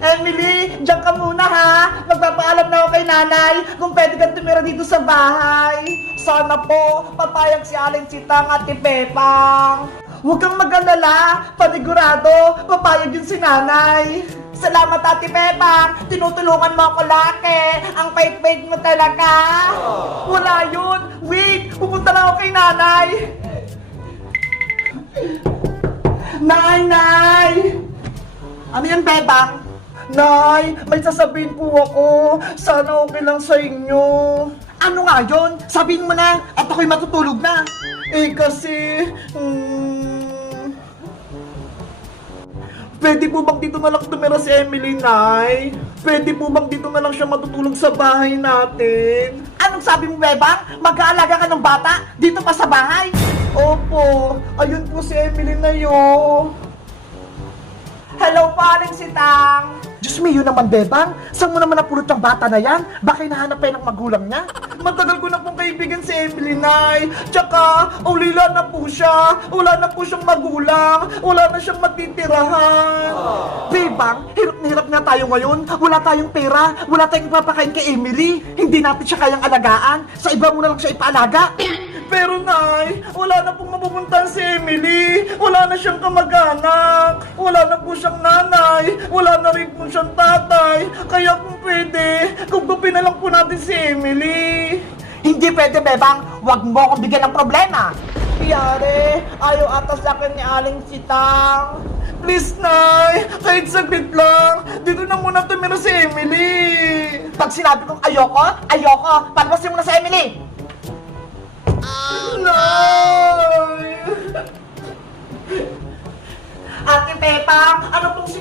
Emily, diyan ka muna ha. Magpapaalam na ako kay nanay kung pwede kang tumira dito sa bahay. Sana po, papayag si Aling Sitang at si Pepang. Huwag kang mag-alala, panigurado, papayag yun si nanay. Salamat Ate Pepang, tinutulungan mo ako laki. Ang pait-pait mo talaga. Wala yun. Wait, pupunta na ako kay nanay. Nay, nay! Ano yan, Bebang? Nay, may sasabihin po ako. Sana okay lang sa inyo. Ano nga yun? Sabihin mo na at ako'y matutulog na. Eh kasi... Hmm, pwede po bang dito na lang tumira si Emily, Nay? Pwede po bang dito na lang siya matutulog sa bahay natin? Anong sabi mo, Bebang? Mag-aalaga ka ng bata dito pa sa bahay? Opo, ayun po si Emily na yun. Hello, paring sitang. Diyos me, yun naman, Bebang. Saan mo naman napulot yung bata na yan? Baka hinahanap pa ng magulang niya? Matagal ko na pong kaibigan si Emily, Nay. Tsaka, ulila na po siya. Wala na po siyang magulang. Wala na siyang matitirahan. Bebang, hirap na hirap nga tayo ngayon. Wala tayong pera. Wala tayong papakain kay Emily. Hindi natin siya kayang alagaan. Sa iba mo na lang siya ipaalaga. Pero Nay, wala na mapupuntahan si Emily. Wala na siyang kamag-anak. Wala na po siyang nanay. Wala na rin po siyang tatay. Kaya kung pwede, kugupin na lang po natin si Emily. Hindi pwede, Bebang. Huwag mo akong bigyan ng problema. Yare, ayaw atas sa akin ni Aling Sitang. Please, Nay, kahit saglit lang, dito na muna tumira si Emily. Pag sinabi kong ayoko, ayoko, palmasin mo na si Emily.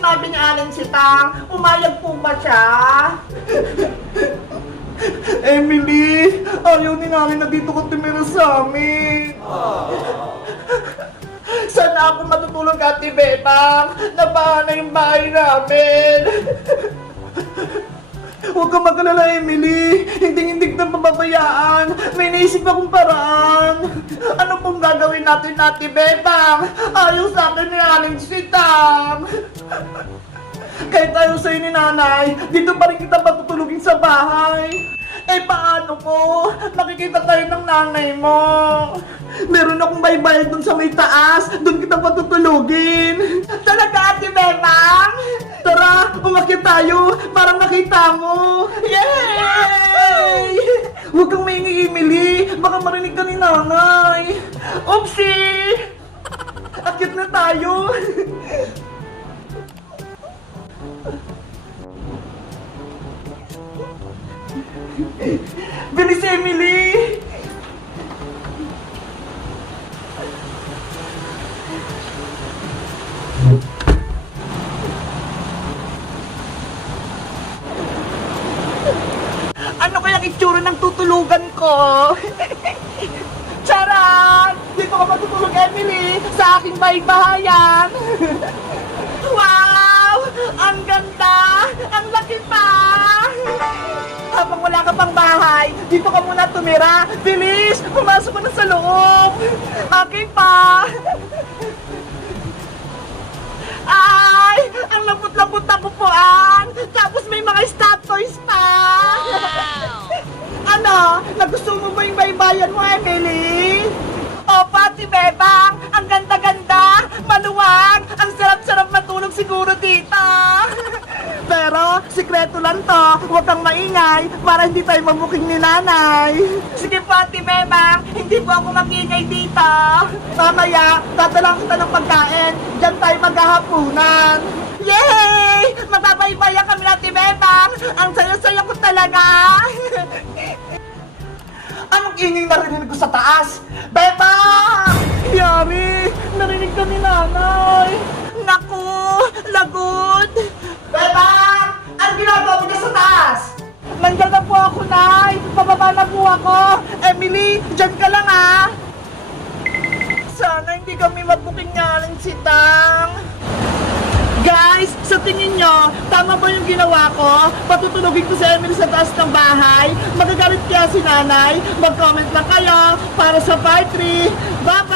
Sinabi ni Aling Sitang? Umayag po ba siya? Emily, ayaw ni nanay na dito ko tumira sa amin. Sana ako matutulog, Ate Bebang. Nabahan na yung bahay namin. Huwag kang mag-alala, Emily. Hindi hindi kita mababayaan. May naisip akong paraan. Ano pong gagawin natin, Ate Bebang? Ayaw sa akin ni Aling Sitang. Kahit ayaw sa'yo ni nanay, dito pa rin kita matutulugin sa bahay. Eh paano po? Nakikita tayo ng nanay mo. Meron akong baybayad dun sa may taas. Doon kita patutulugin. Talaga, Ate Bebang? Tara, umakit tayo para makita mo. Yay! Huwag kang maingi, Emily. Baka marinig ka ni nanay. Oopsie! Akit na tayo. Bilis, Emily! Itsura ng tutulugan ko? Charot! Dito ka matutulog, Emily, sa aking baybahayan. wow! Ang ganda! Ang laki pa! Habang wala ka pang bahay, dito ka muna tumira. Bilis! Pumasok ka na sa loob! Okay pa! Ay! Pati Bebang! Ang ganda-ganda! Maluwag! Ang sarap-sarap matulog siguro dito! Pero, sikreto lang to. Huwag kang maingay para hindi tayo mabuking ni nanay. Sige po, Ate Bebang. Hindi po ako makingay dito. Mamaya, tatalang kita ng pagkain. Diyan tayo maghahapunan. Yay! Mababaybaya kami, Ate Bebang. Ang saya-saya ko talaga. Anong ingay narinig ko sa taas? Bebang! Yari! Narinig ka ni nanay! Naku! Lagot! Bebang! Ano ginagawa mo sa taas? Nandiyan na po ako, Nay! Pababa na po ako! Emily, dyan ka lang, ha! Sana hindi kami mabuking ngaling sitang. Guys, sa tingin nyo, tama ba yung ginawa ko? Patutulogin ko si Emily sa taas ng bahay? Magagalit kaya si nanay? Mag-comment lang kayo para sa part 3. Bye-bye!